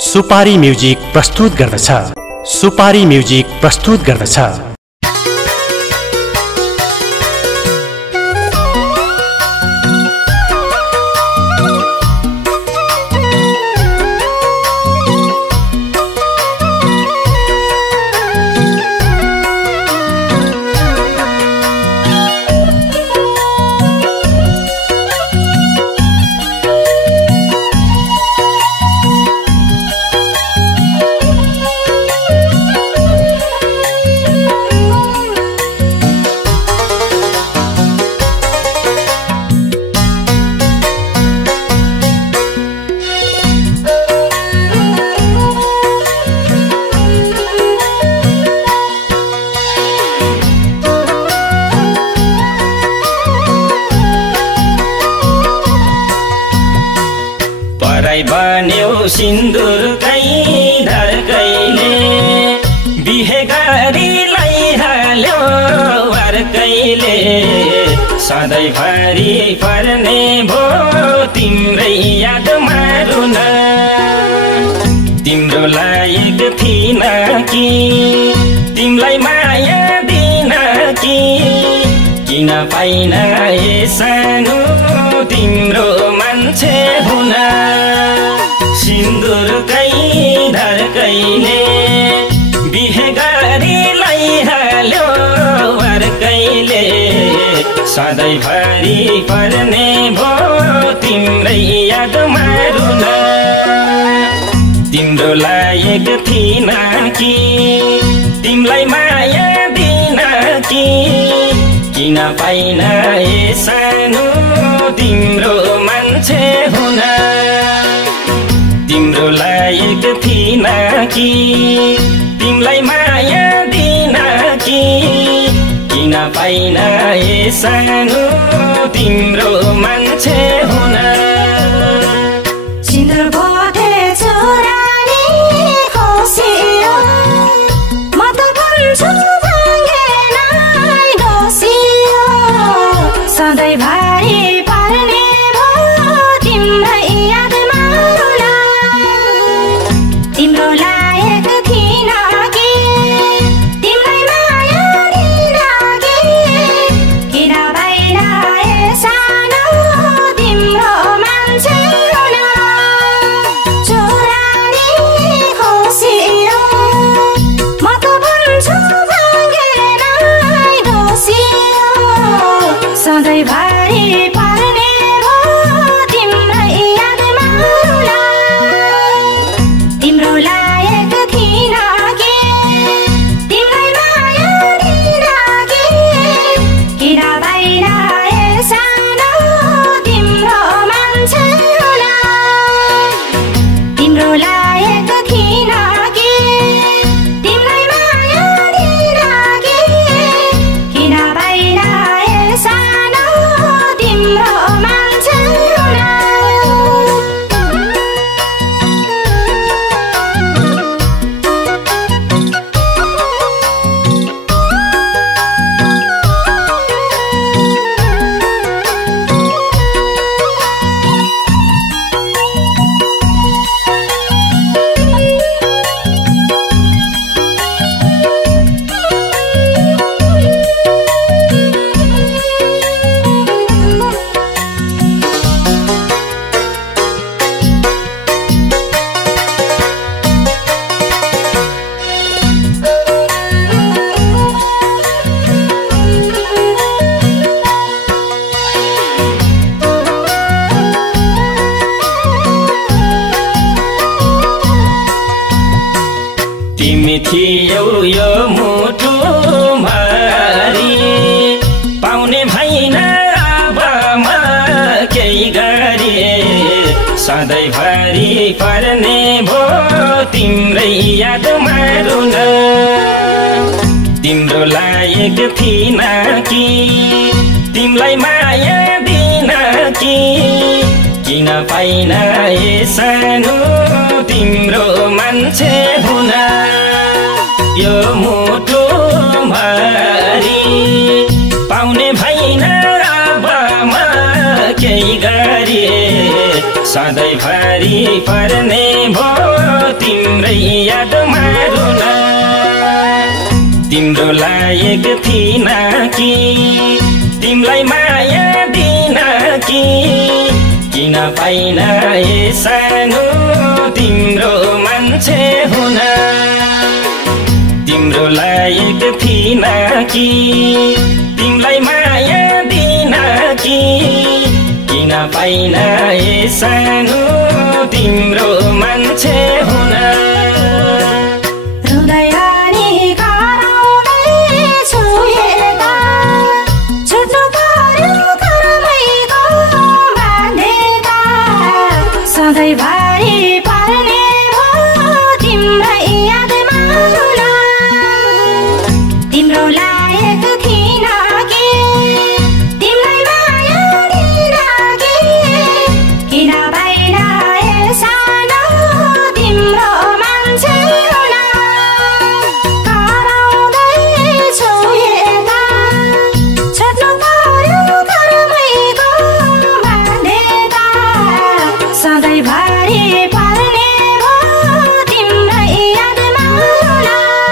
सुपारी म्युजिक प्रस्तुत गर्दछ। सुपारी म्युजिक प्रस्तुत गर्दछ। बन्यो सिन्दुर धर्कैले बिहे गरी लैहाल्यो अर्कैले सधैँभरि पर्ने भो तिम्रै याद मारुन तिम्रो लायक थिइन कि तिमलाई माया दिन कि किन पाइन ए सानो तिम्रो मान्छे हुन सिन्दुरकै धर्कैले बिहे गरी लैहाल्यो अर्कैले सधैँभरि पर्ने भो तिम्रै याद मारुन तिम्रो लायक थिइन कि तिमलाई माया दिन कि किन पाइन ए सानो तिम्रो मान्छे हुन तिम्रो लायक थिइन कि तिमलाई माया दिन कि किन पाइन ए सानो तिम्रो मान्छे हुन सिन्दुर भोटे छोरानी खोसियो म त भन्छु भाङ्गेन दोषियो सधैँभरि पर्ने भो तिम्रै याद मारुन तिम्रो लायक थिइन कि तिमलाई माया दिन कि किन पाइन ए सानो तिम्रो मान्छे हुन छोरानी खोसियो म त भन्छु भाङ्गेन दोषियो सधैँभरि पर्ने भो तिम्रै याद मारुन तिम्रो लायक थिइन कि तिमलाई माया दिन कि किन पाइन ए सानो तिम्रो मान्छे हुन तिम्रो लायक थिइन कि तिमलाई माया दिन कि किन पाइन ए सानो तिम्रो मान्छे हुन तिमी थियौ यो मुटु भरि पाउने भइन अब म केही गरी सधैँभरि पर्ने भो तिम्रै याद मारुन तिम्रो लायक थिइन कि तिमलाई माया दिन कि किन पाइन ए सानो तिम्रो मान्छे हुन यो मुटु भरि पाउने भइन अब म केही गरी सधैँभरि पर्ने भो तिम्रै यादमा रुन तिम्रो लायक थिइन कि तिमलाई माया दिन कि किन पाइन ए सानो तिम्रो मान्छे हुन तिम्रो लायक थिइन कि तिमलाई माया दिन कि किन पाइन ए सानो तिम्रो मान्छे हुन सधैँभरि पर्ने हो तिम्रै यादमा रुन तिम्रो लायक थिइन कि तिमलाई माया दिन कि किन पाइन ए सानो तिम्रो मान्छे हुन कराउँदैछु यता छोड्नु पर्यो घरमैको बाँधेका सधैँभरि पर्ने हो तिम्रै यादमा रुन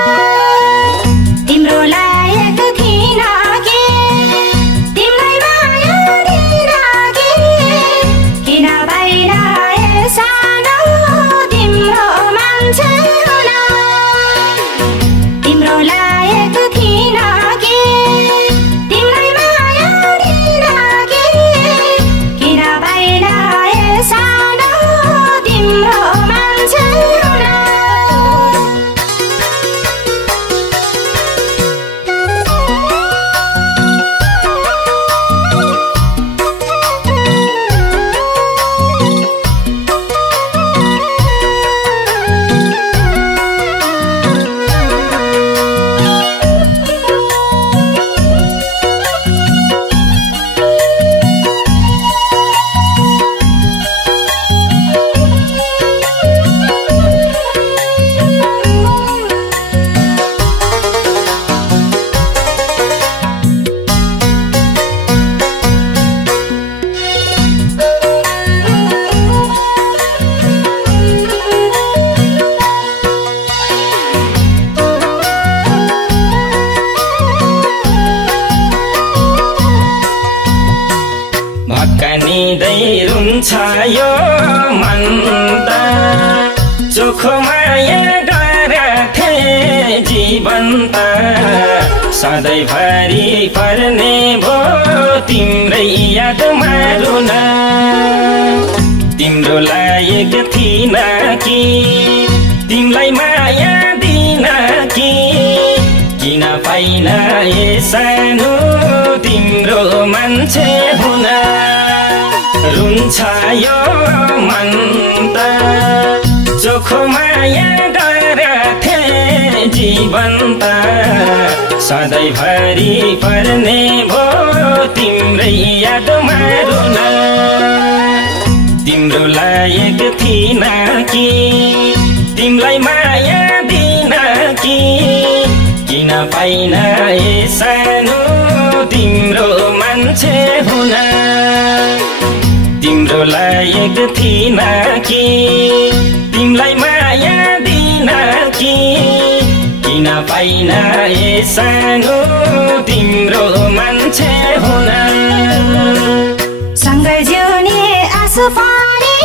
तिम्रो लायक थिइन कि तिमलाई माया दिन कि किन पाइन ए सानो तिम्रो मान्छे हुन तिम्रो लायक थिइन कि तिमलाई माया दिन कि किन पाइन ए सानो तिम्रो मान्छे हुन भक्कानिँदै रुन्छ यो मन त चोखो माया गराथे जीवन त सधैँभरि पर्ने भो तिम्रै यादमा रुन तिम्रो लायक थिइन कि तिमलाई माया दिन कि किन पाइन ए सानो तिम्रो मान्छे हुन रुन्छ यो मन त चोखो माया गराथे जीवन त सधैँभरि पर्ने भो तिम्रै यादमा रुन तिम्रो लायक थिइन कि तिमलाई माया दिन कि किन पाइन ए सानो तिम्रो मान्छे हुन तिम्रो लायक थिइन कि तिमलाई माया दिन कि किन पाइन ए सानो तिम्रो मान्छे हुन सँगै जिउने आशा पारी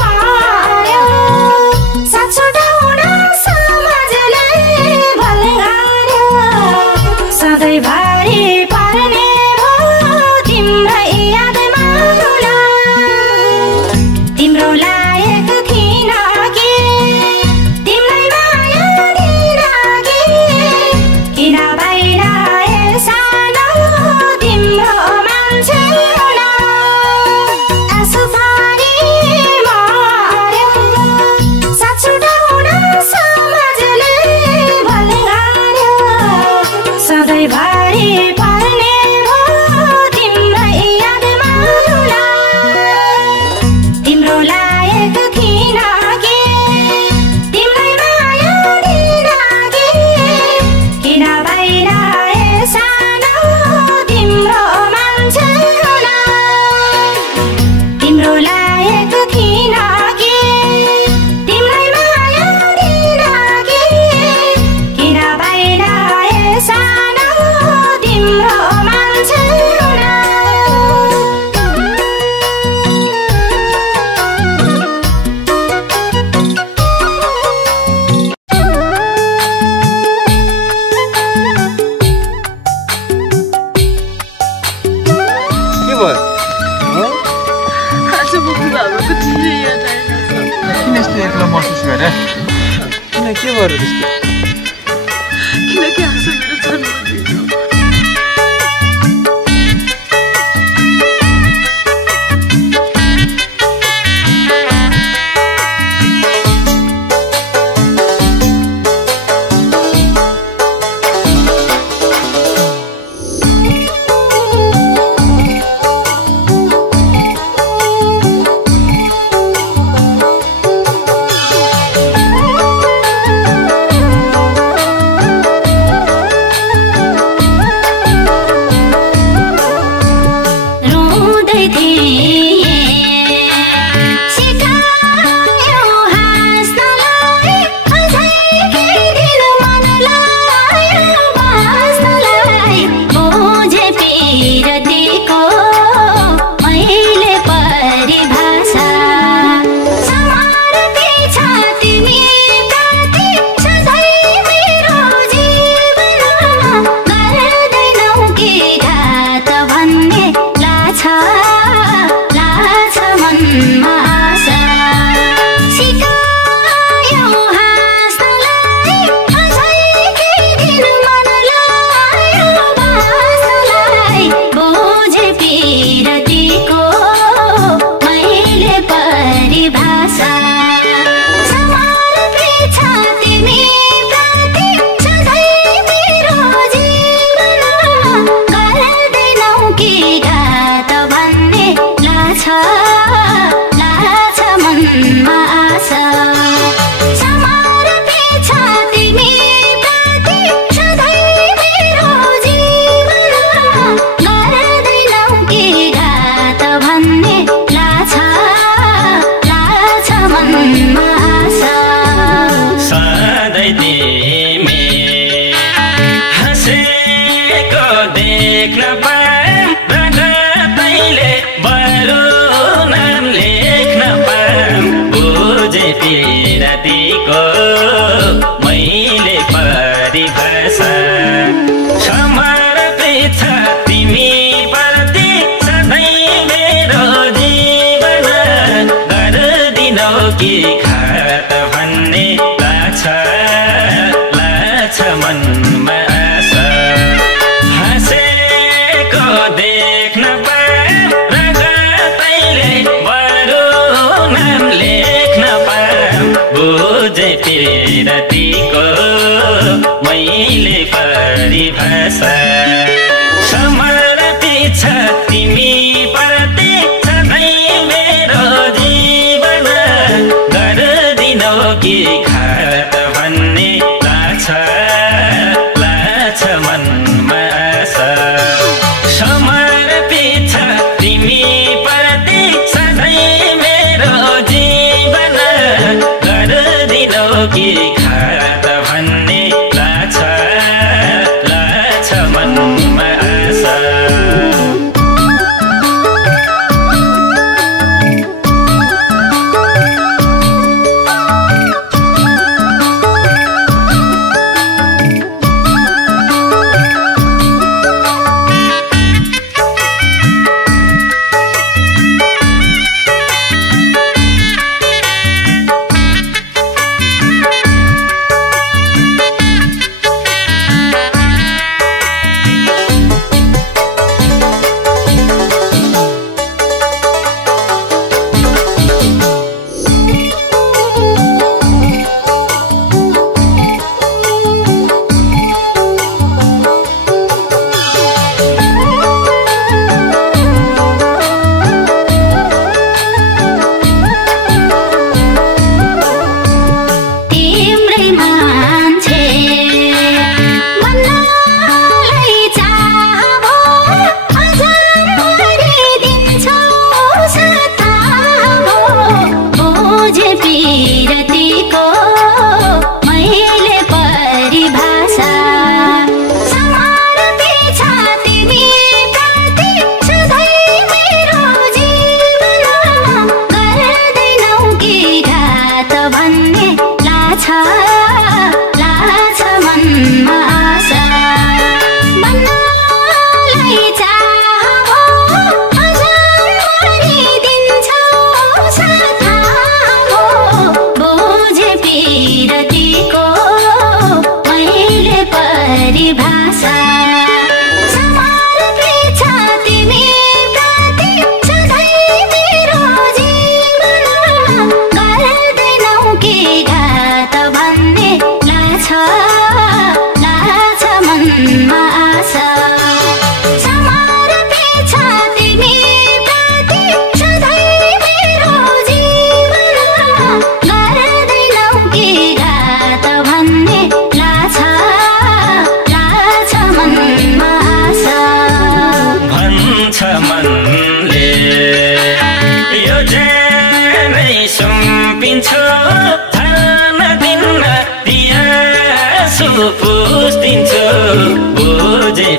मार्यो साथ छुटाउन समाजलाई भङ्गार्यो सधैँभरि पर्ने हो तिम्रै यादमा रुन तिम्रो लायक थिइन कि तिमलाई माया दिन कि किन पाइन ए सानो तिम्रो मान्छे हुन आशा पारी किन के भयो त्यस्तो किनकि आज मेरो जन्मदिन हो।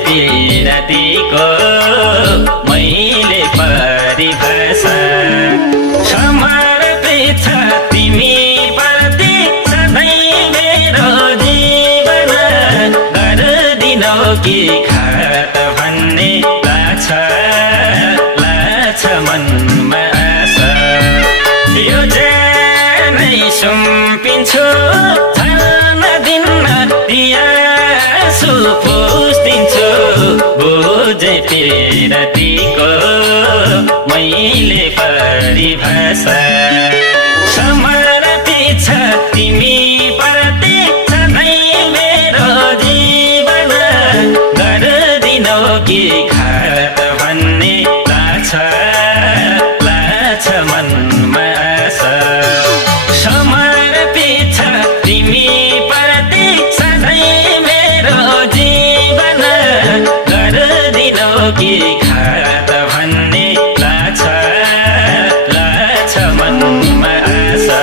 पिरातीको मैले परिभाषा समर्पित छ तिमी प्रति सधैँ मेरो जीवन गरिदिनौ कि घात भन्ने लाग्छ मनमा आशा यो जानै सुम्पिन्छु छल्न दिन्न दियासु पुस्दिन्छु बुझे पिरातीको मैले परिभाषा समर्पित छ तिमी प्रति सधैँ मेरो जीवन गरिदिनौ कि घात भन्ने लाग्छ मनमा आशा समर्पित छ तिमी प्रति सधैँ मेरो जीवन गरिदिनौ कि घात भन्ने लाग्छ मनमा आशा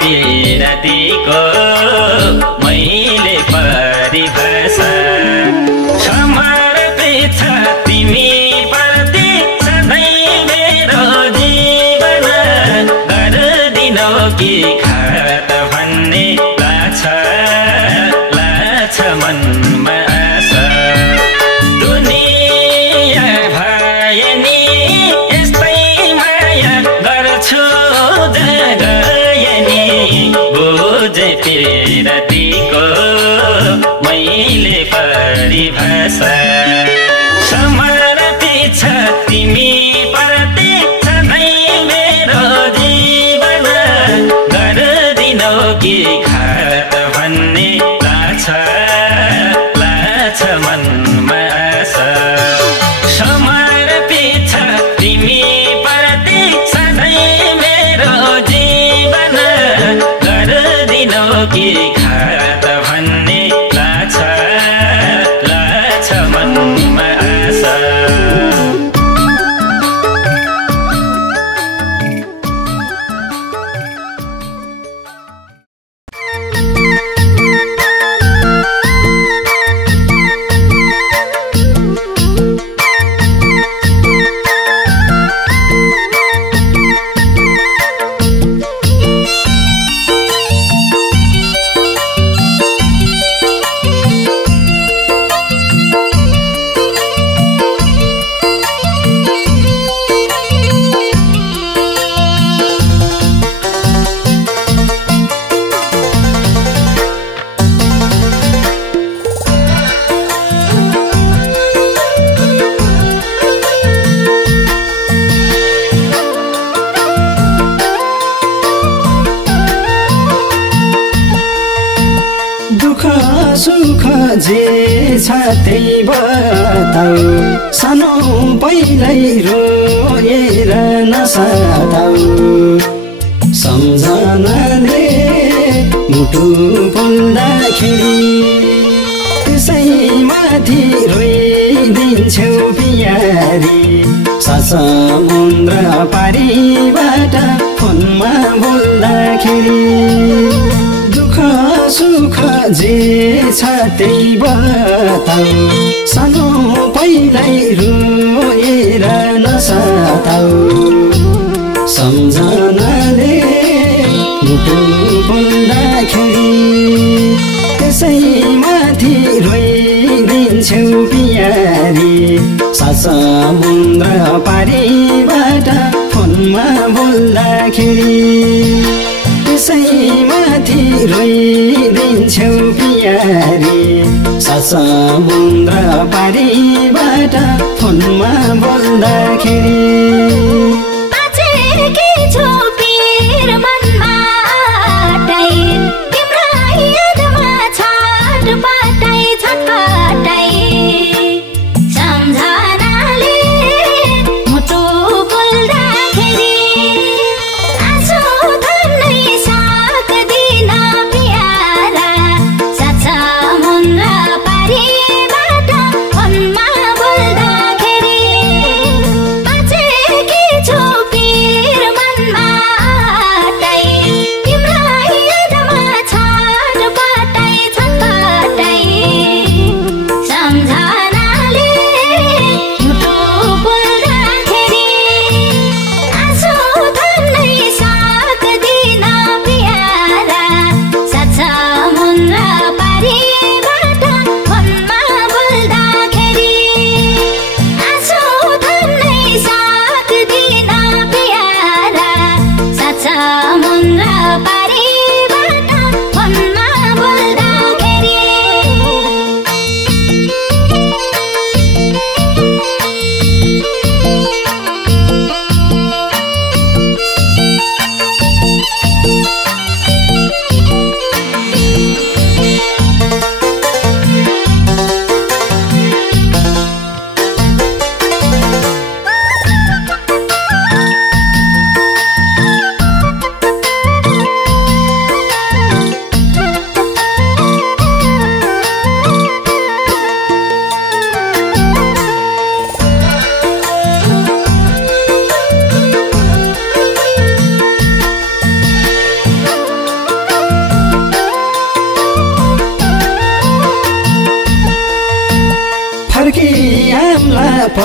पिरातीको मैले परिभाषा समर्पित छ तिमी प्रति सधैँ मेरो जीवन गरिदिनौ कि घात भन्ने लाग्छ मनमा आशा दुनिया भए नि यस्तै माया गर्छु बुझे पिरातीको मैले परिभाषा समर्पित छ तिमी प्रति सधैँ मेरो जीवन गरिदिनौ कि घात भन्ने लाग्छ मनमा आशा समर्पित छ तिमी प्रति सधैँ मेरो जीवन गरिदिनौ कि घात भन्ने लाग्छ मनमा आशा सुख जे छ त्यही बताऊ सानो पहिल्यै रोएर नसताऊ सम्झनाले मुटु पोल्दाखेरि त्यसैमाथि रोइदिन्छौ पियारी समुद्र पारीबाट फोनमा बोल्दाखेरि दुःख सुख जे छ त्यही बताऊ सानो पहिल्यै रोएर नसताऊ सम्झनाले मुटु बोल्दाखेरि त्यसैमाथि रोइदिन्छौ पियारी समुद्र पारीबाट फोनमा बोल्दाखेरि त्यसैमाथि रोइदिन्छौ पियारी समुद्र पारीबाट फोनमा बोल्दाखेरि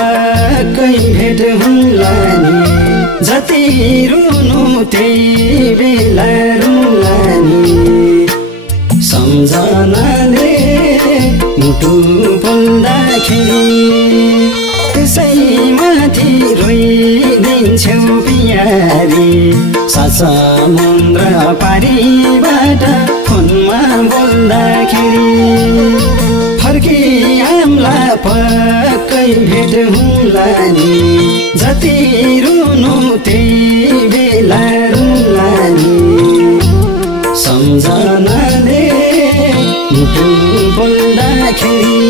पक्कै भेट हुँला नि जति रुनु त्यही बेला रुला नि सम्झनाले मुटु पोल्दाखेरि त्यसैमाथि रोइदिन्छौ पियारी समुद्र पारीबाट फोनमा बोल्दाखेरि फर्किआम्ला पक्कै भेट हुँला नि जति रुनु त्यही बेला रुला नि सम्झनाले मुटु बोल्दाखेरि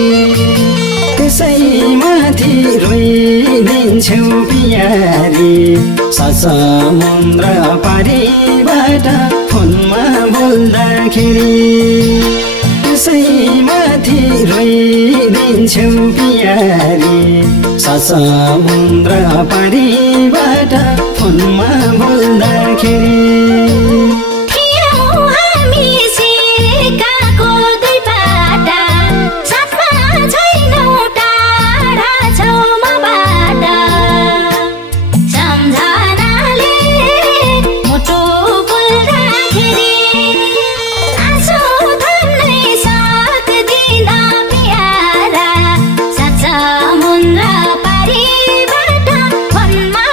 त्यसैमाथि रोइदिन्छौ पियारी समुद्र पारीबाट फोनमा बोल्दाखेरि त्यसैमाथि रोइदिन्छौ पियारी समुद्र पारीबाट फोनमा बोल्दाखेरि पारीबाट फोनमा बोल्दाखेरि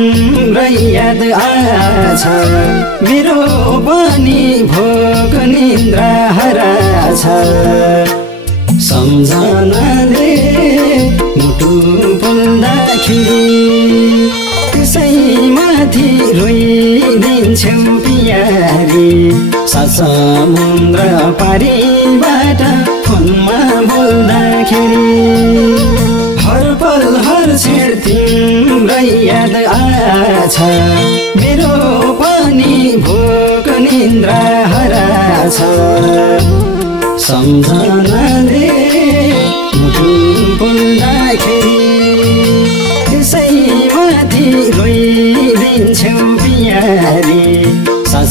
तिम्रै याद आछ मेरो पनि भोक निन्द्रा हराछ सम्झनाले मुटु पोल्दाखेरि त्यसैमाथि रोइदिन्छौ पियारी समुद्र पारीबाट फोनमा बोल्दाखेरि हर पल हर क्षण तिम्रै याद आछ मेरो पनि भोक निन्द्रा हराछ सम्झनाले मुटु बोल्दाखेरि त्यसैमाथि रोइदिन्छौ पियारी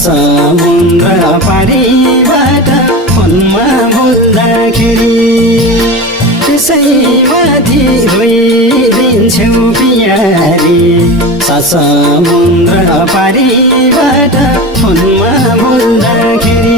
समुद्र पारीबाट फोनमा बोल्दाखेरि त्यसैमाथि रोइदिन्छौ पियारी समुद्र पारीबाट फोनमा बोल्दाखेरि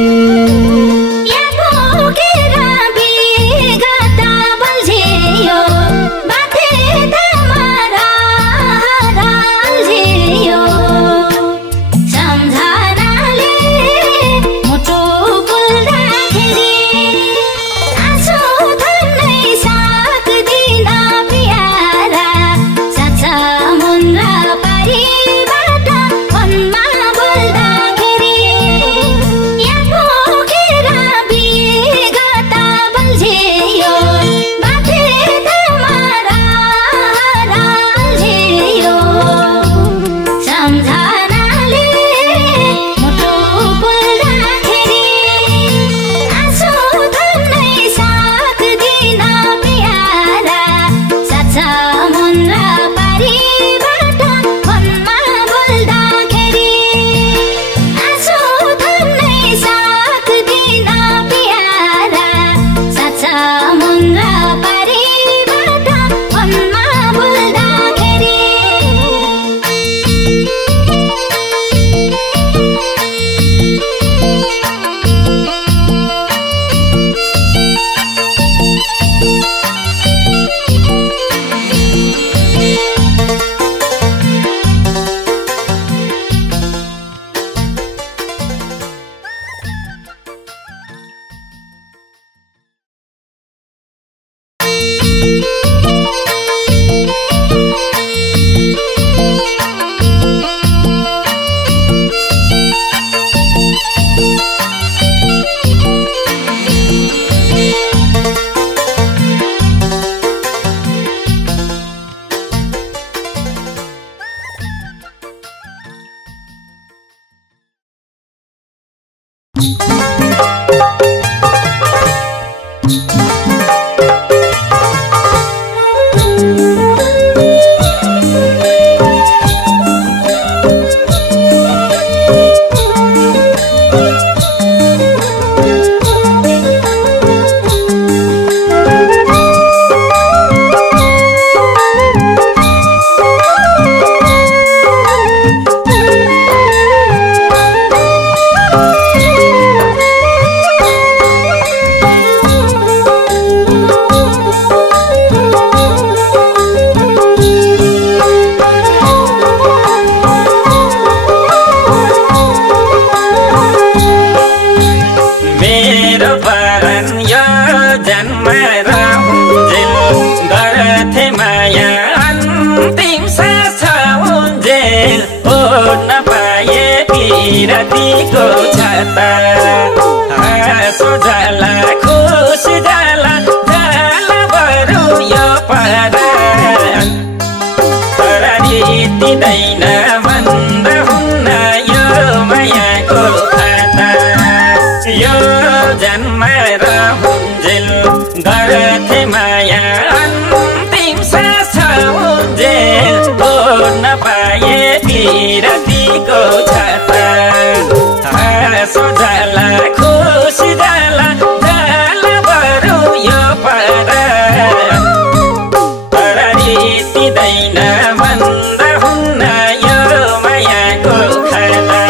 रातिको छाता हाँसो जाला खुस जाला जाला बरु यो पारा तर रित्तिँदैन भन्दा हुन्न यो मायाको खाता यो जन्म रहन्जेल गर्थे माया अन्तिम सास छाउन्जेल बोल्न पाए रातिको छाता हाँसो जाला खुस जाला जाला बरु यो पारा तर रित्तिँदैन भन्दा हुन्न यो मायाको खाता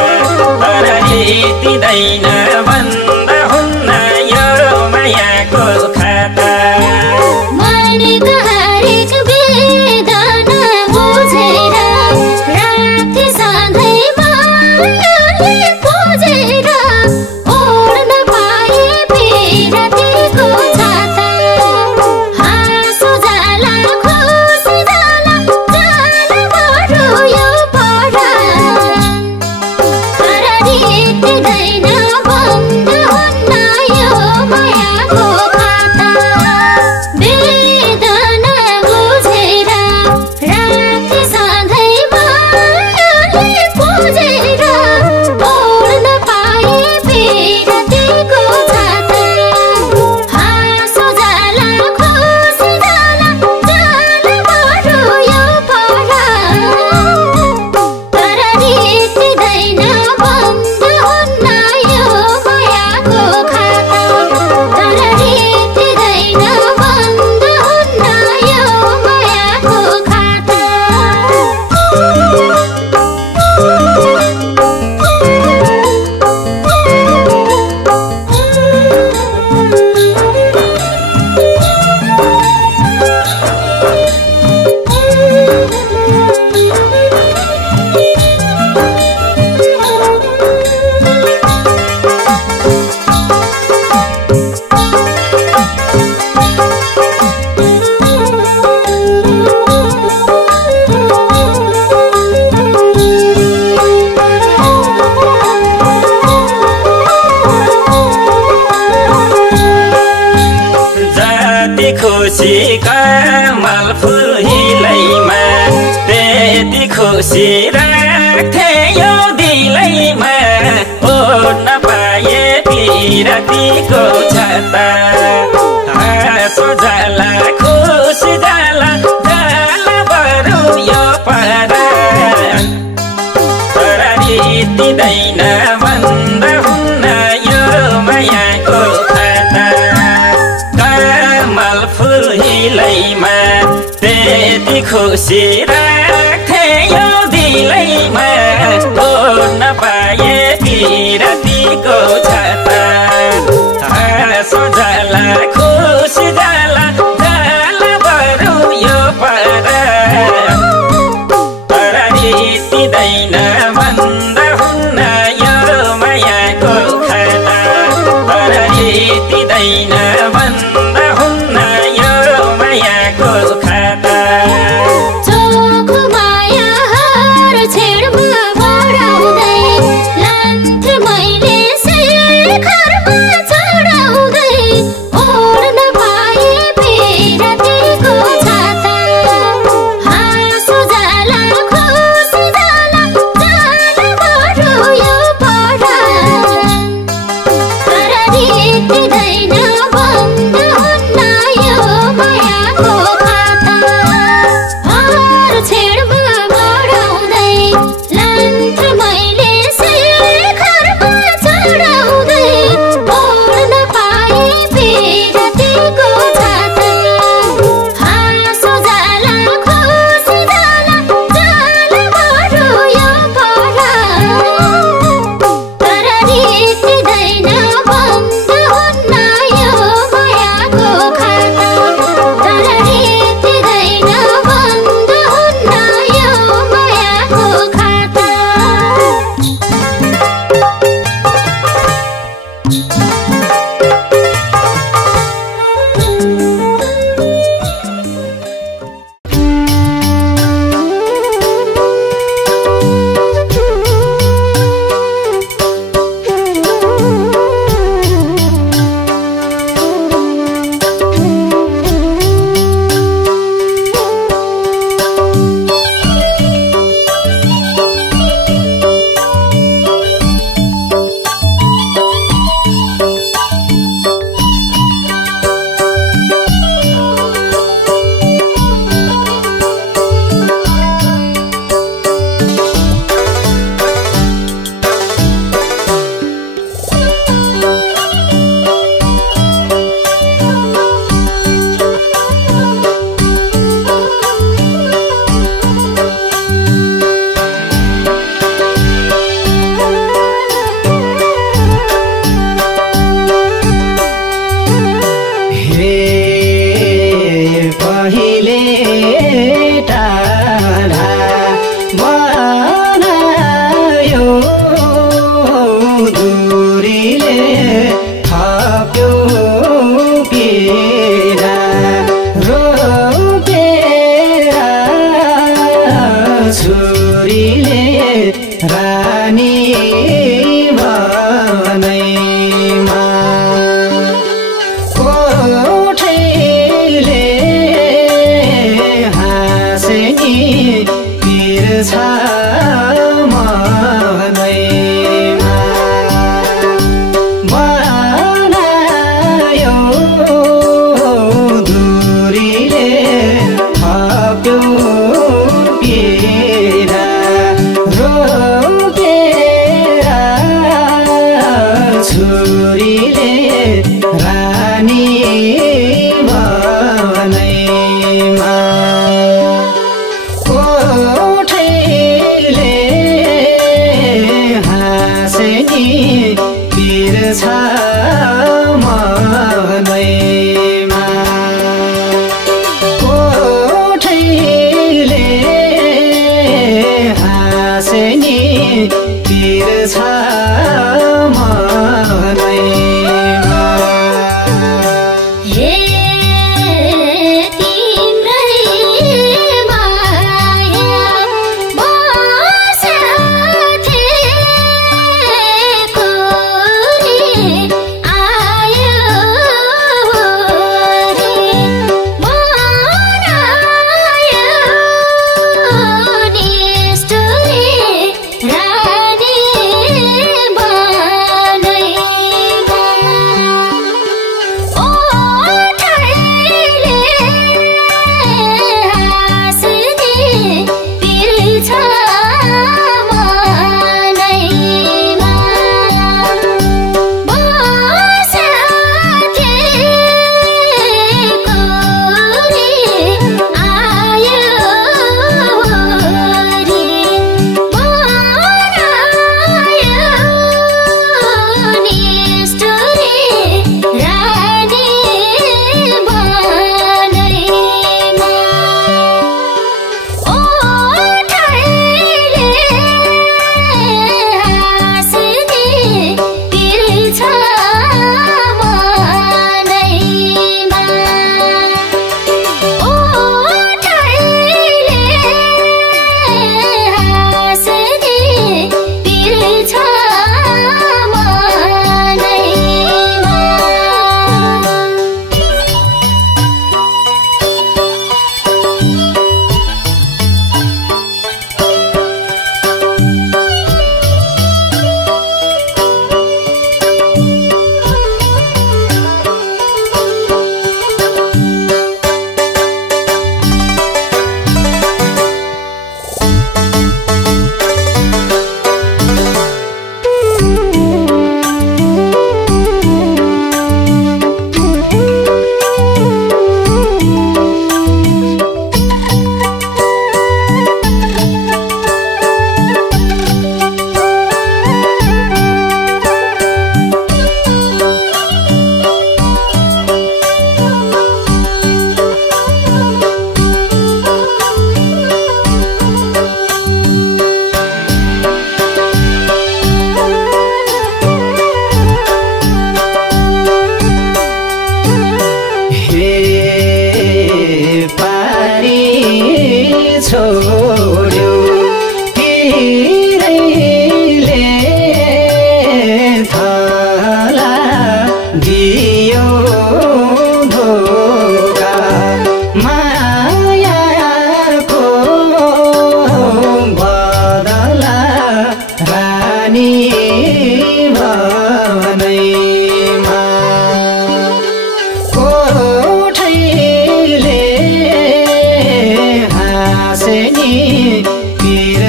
तर रित्तिँदैन भन्दा हुन्न यो मायाको खाता मनको हरेक वेदना बुझेर खुसी कमल फुल हिलैमा त्यति खुसी राख्थे यो दिलैमा ओड्न पाए पिरतीको छाता हाँसो जाला खुसी जाला जाला बरु यो परान तर रित्तिँदैन भन्दा हुन्न यो मायाको खाता कमल फुल हिलैमा त्यति खुसी राख्थे यो दिलैमा ओड्न पाए पिरतीको छाता हाँसो जाला खुसी जाला जाला बरु यो परान तर रित्तिँदैन भन्दा हुन्न यो मायाको खाता तर रित्तिँदैन भन्दा हुन्न यो मायाको खाता चोखो मायाहर छेडमा बढाउँदै लान्थे मैले शिखरमा चढाउँदै ओड्न पाए पिरतीको छाता हाँसो जाला खुसी जाला जाला बरु यो परान तर रित्तिँदैन भन्दा हुन्न यो मायाको खाता हर छेडमा बढाउँदै लान्थे मैले शिखरमा चढाउँदै ओड्न पाए पिरतीको छाता हाँसो जाला खुसी जाला जाला बरु यो परान तर रित्तिँदैन भन्दा हुन्न यो मायाको खाता तर रित्तिँदैन भन्दा हुन्न यो मायाको खाता हे पहिले टाढा बनायो दूरीले थप्यो पीडा रोपेर छुरीले रानी बनैमा कोठेले हाँसे नि पिर्छ मनैमा बनायो दूरीले थप्यो पीडा रोपेर छुरीले रानी बनैमा कोठेले हाँसे नि पिर्छ मनैमा कोठेले हाँसे नि पिर्छ मनैमा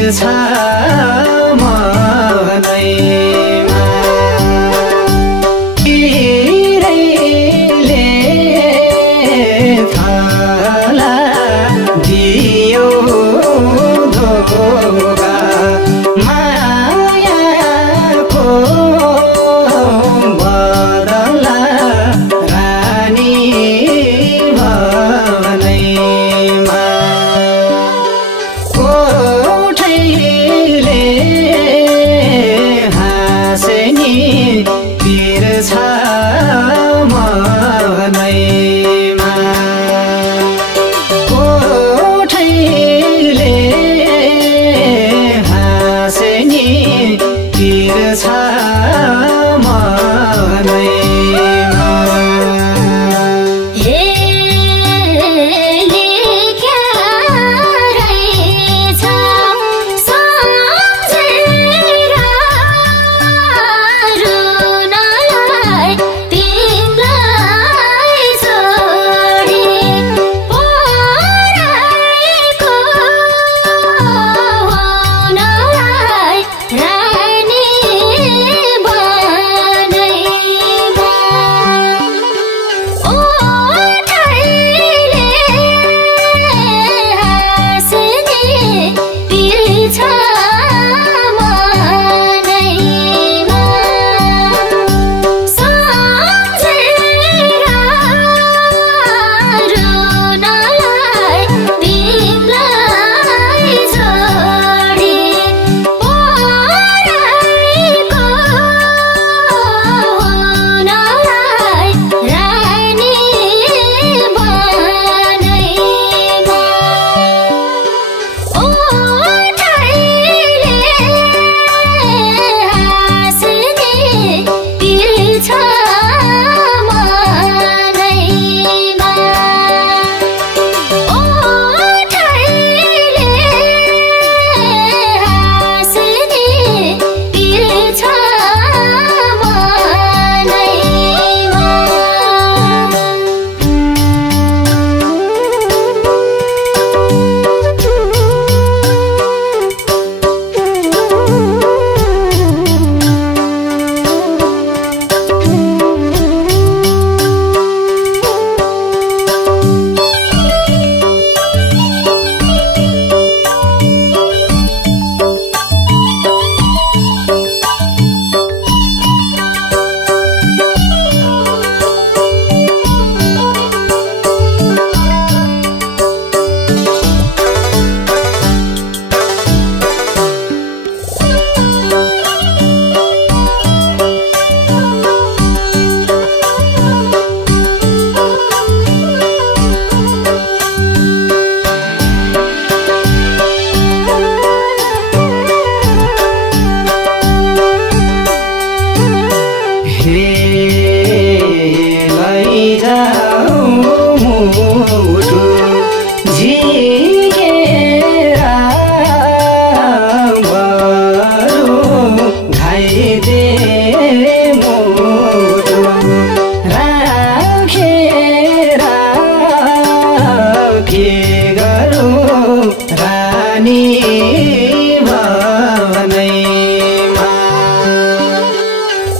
तिर्छ मनैमा तिरैले थाला दियो धोका मायाको बदला रानी भनैमा कोठैले हाँस्ने तिर्छ मनैमा कोठैले हाँस्ने तिर्छ मनैमा हे लेख्या रहेछ सम्झेर रुनलाई तिमीलाई छोडी पराइको हुनलाई रानी बनैमा ओठैले हाँस्ने तिर्छ मनैमा सम्झेर रुनलाई तिमीलाई छोडी पराइको हुनलाई रानी बनैमा ओठैले हाँस्ने तिर्छ मनैमा ओठैले हाँस्ने तिर्छ हे लैजाऊ मुटु झिकेर बरु घाइते मुटु राखेर के गरौँ रानी भनैमा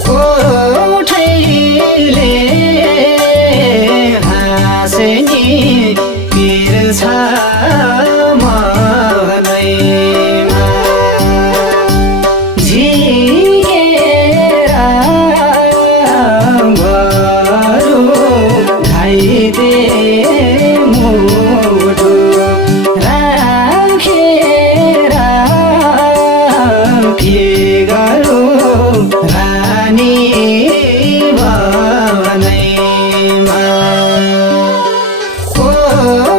कोठैले हाँस्ने तिर्छ मनैमा झिकेर बरु घाइते मुटु राखेर के गरौँ रानी भनैमा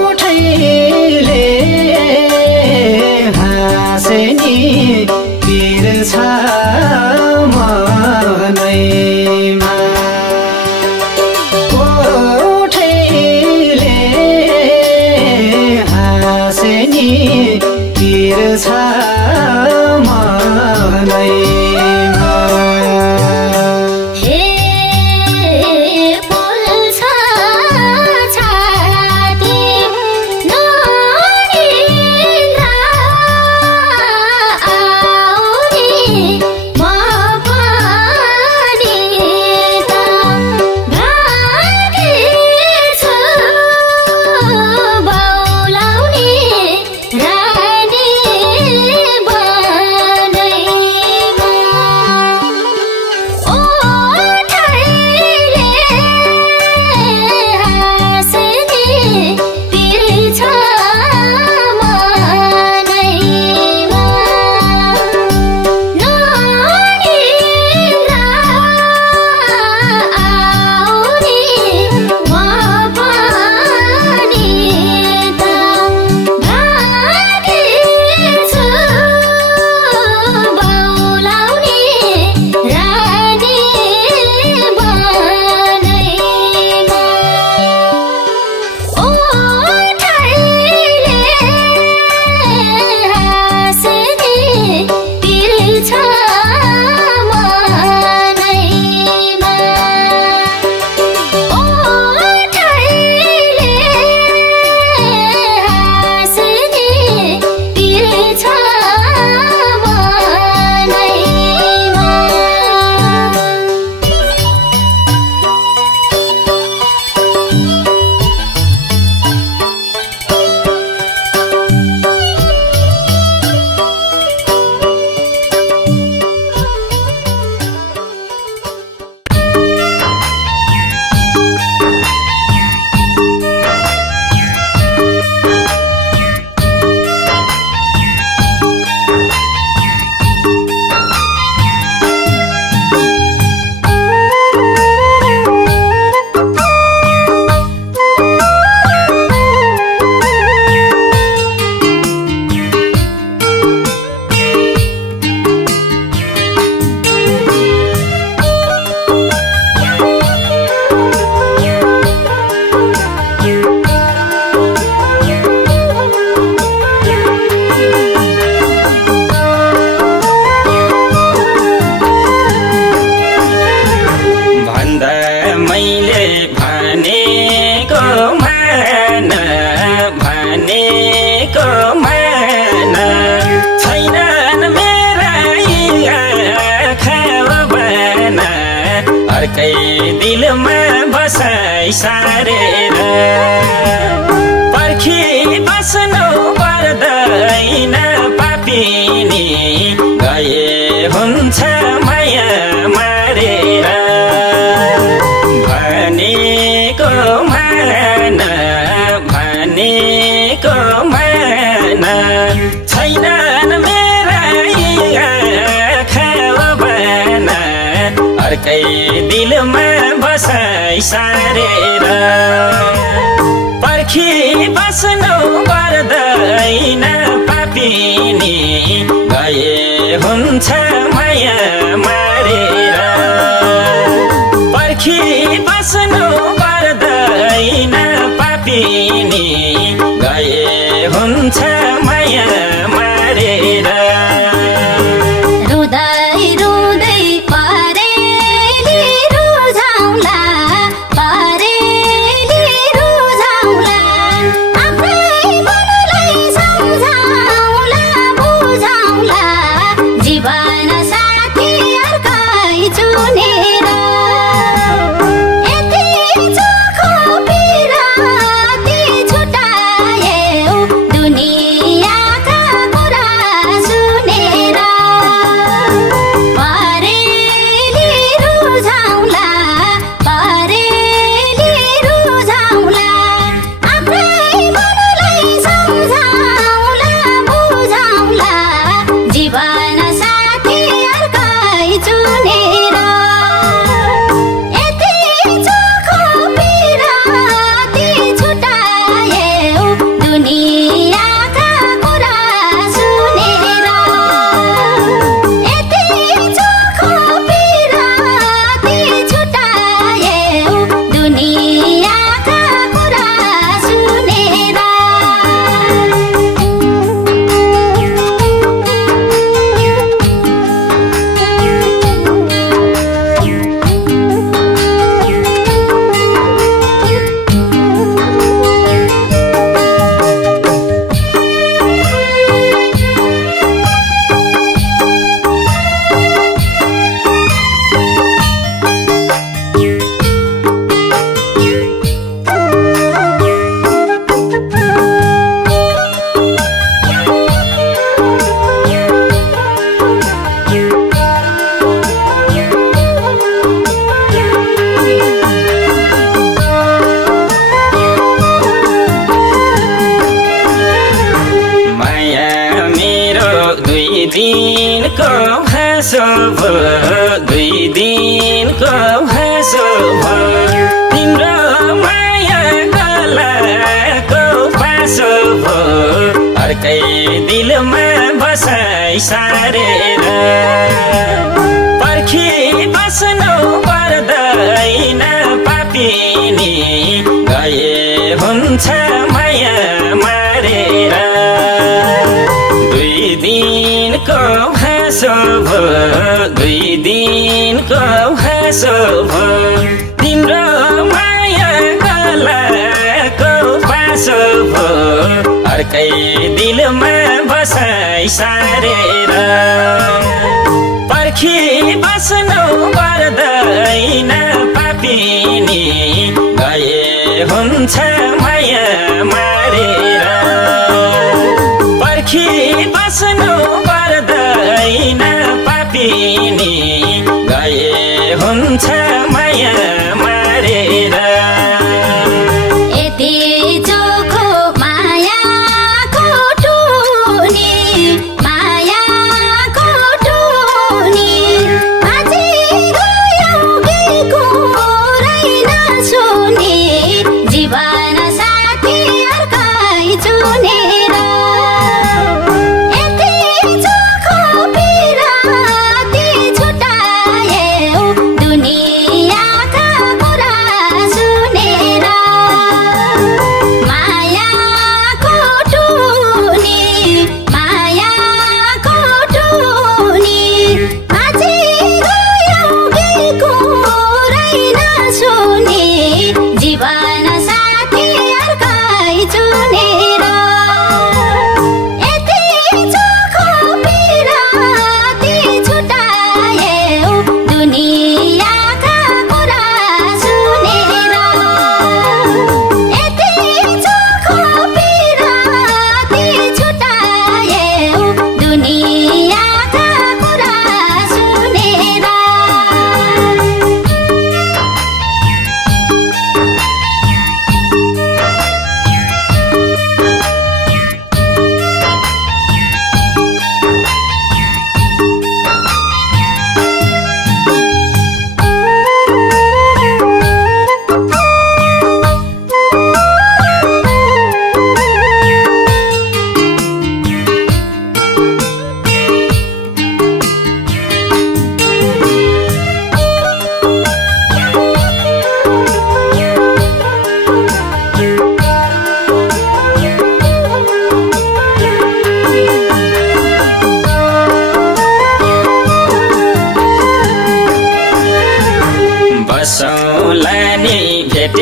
कोठैले हाँस्ने तिर्छ मनैमा कोठैले हाँस्ने तिर्छ मनैमा हे पोल्छ छाती ननिन्द्रा बसाइ सारेर पर्खी बस्नु पर्दैन पापिनी गए हुन्छ माया मारेर भनेको मान भनेको मान छैनन् मेरा आँखा बना अर्कै दिलमा बसाइ सारेर पर्खी बस्नु पर्दैन पापिनी गए हुन्छ माया मारेर पर्खी बस्नु पर्दैन पापिनी गए हुन्छ माया मारेर रुँदै रुँदै परेली रुझाउला परेली रुझाउला आफ्नै मनलाई सम्झाउला बुझाउला जीवन साथी अर्कै चुनेर यति चोखो पिराती छुटायौ दुनियाँका कुरा सुनेर परेली रुझाउला परेली रुझाउला आफ्नै मनलाई सम्झाउला बुझाउला जीवन साथी अर्कै चुनेर यति चोखो पिराती छुटायौ दुनियाँका कुरा सुनेर यति चोखो पिराती छुटायौ दुनियाँका कुरा सुनेर माया मेरो 2 दिनको हाँसो भयो 2 दिनको हाँसो भयो तिम्रो माया गलाको पासो भयो अर्कै दिलमा बसाइ सारेर पर्खी बस्नु पर्दैन पापिनी गए हुन्छ माया मारेर 2 दिनको हाँसो भयो 2 दिनको हाँसो भयो तिम्रो माया गलाको पासो भयो अर्कै दिलमा बसाइ सारेर पर्खी बस्नु पर्दैन पापिनी गए हुन्छ माया मारेर पर्खी बस्नु पर्दैन पापिनी गए हुन्छ माया मारेर यति चोखो मायाको टुनी मायाको टुनी बाँची गयो गीतको रहेन सुनी जीवन साथी अर्कै चुनेर यति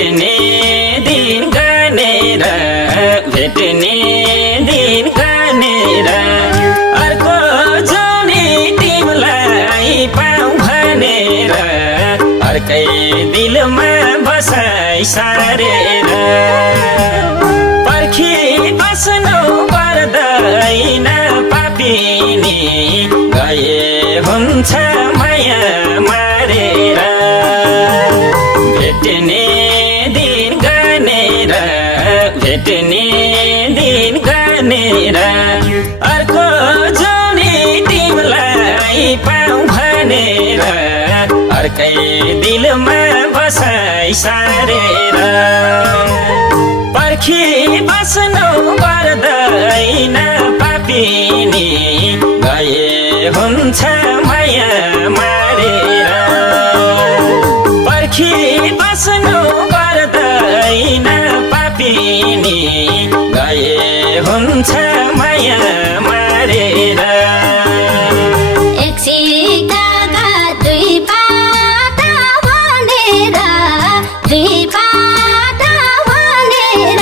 भेट्ने दिन गनेर भेट्ने दिन गनेर अर्को जोडी तिमीलाई पाऊ भनेर अर्कै दिलमा बसाइ सारेर पर्खी बस्नु पर्दैन पापिनी गए हुन्छ माया मारेर भेट्ने दिन गनेर भेट्ने दिन गनेर अर्को जोडी तिमीलाई पाऊ भनेर अर्कै दिलमा बसाइ सारेर पर्खी बस्नु पर्दैन पापिनी गए हुन्छ माया मारेर पर्खी बस्नु पर्दैन पापिनी गए हुन्छ माया मारेर एक सिक्काका दुई पाटा भनेर दुई पाटा भनेर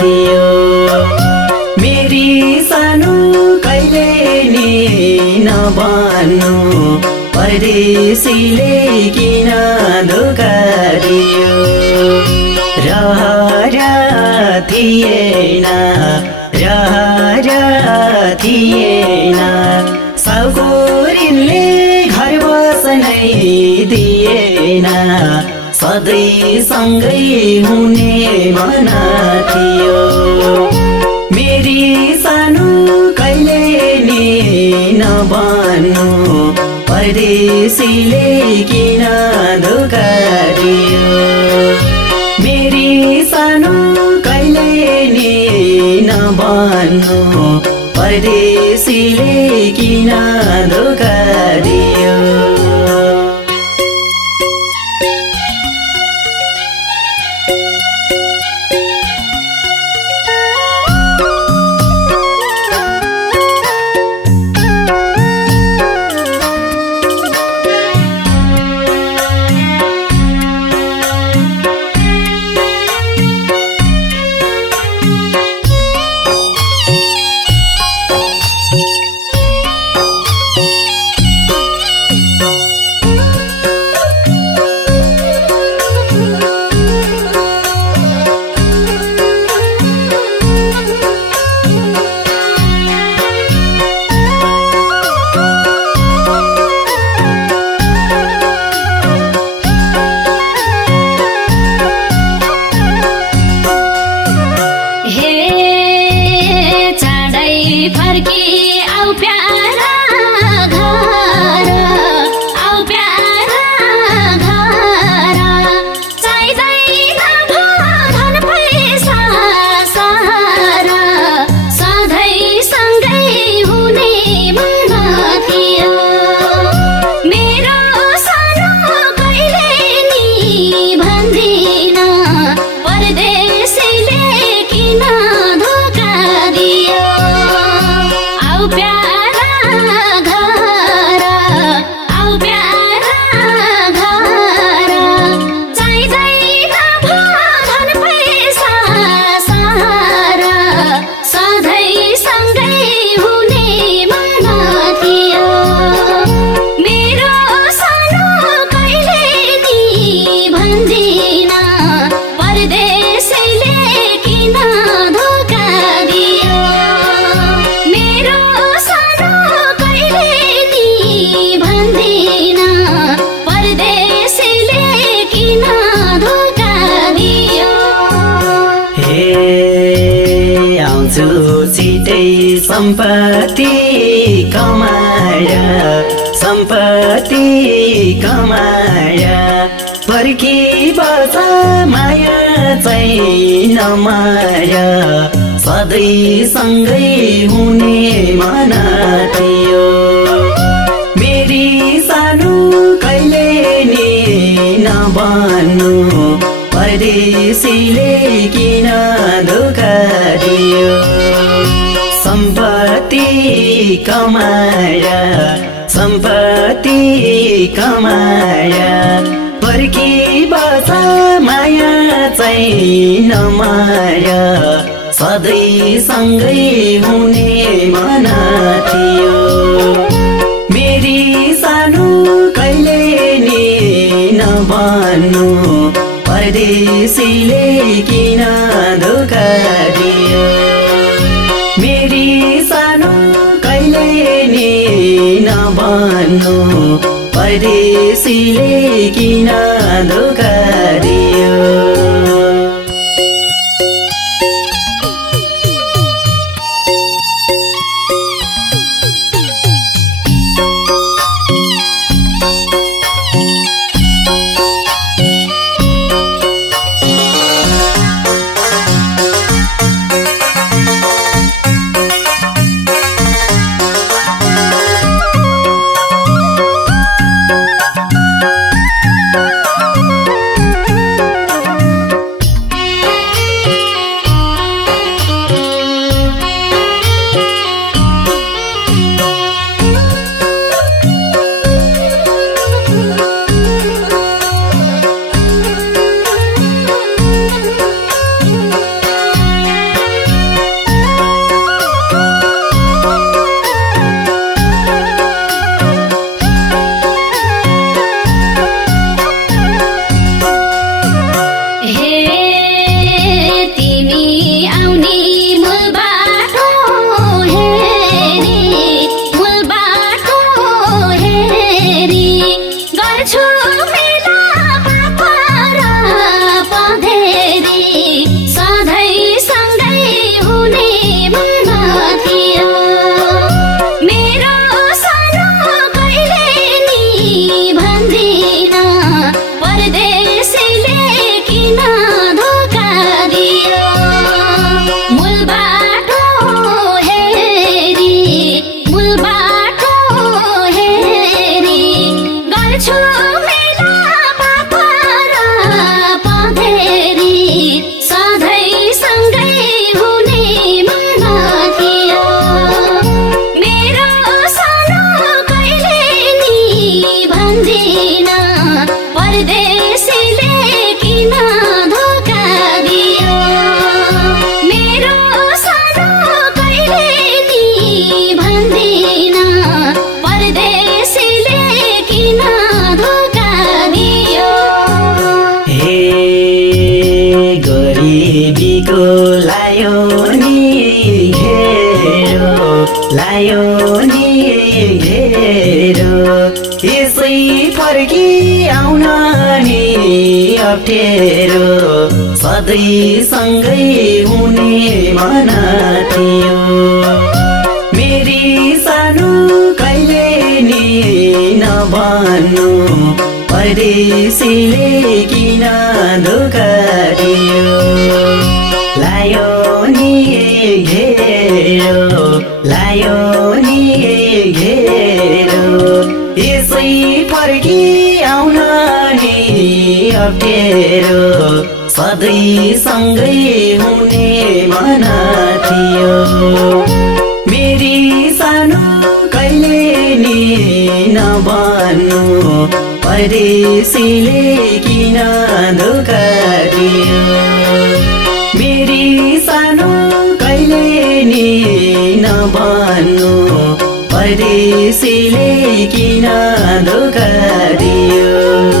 थियो मेरी सानो कहिले नि नभन्नु परदेशीले किन धोका दियो रहर थिएन साउकोरिनले घर बस्नै दिएन सधैँ सँगै हुने मन थियो मेरी सानो कहिले नि नभन्नु परदेशीले किन धोका दियो मेरी सानो कहिले नि नभन्नु परदेशीले किन धोका दियो सम्पत्ति कमाया फर्की बस माया चाहिँ नमाया सधैँ सँगै हुने मन थियो मेरी सानो कहिले नि नभन्नु परदेशीले किन धोका दियो सम्पत्ति कमाया फर्की बस माया चाहिँ नमाया सधैँ सँगै हुने मन थियो मेरी सानो कहिले नि नभन्नु परदेशीले किन धोका दियो मेरी सानो कहिले नि नभन्नु परदेशीले किन धोका दियो नि घेरो लायो नि घेरो यसै फर्की आउन नि अप्ठ्यारो सधैँ सँगै हुने मन थियो मेरी सानो कहिले नि नभन्नु परदेशीले किन धोका दियो लायो नि घेरो लायो नि घेरो यसै फर्की आउन नि अप्ठ्यारो सधैँ सँगै हुने मन थियो मेरी सानो कहिले नि नभन्नु परदेशीले किन धोका दियो मेरी सानो कहिले नि नभन्नु परदेशीले किन धोका दियो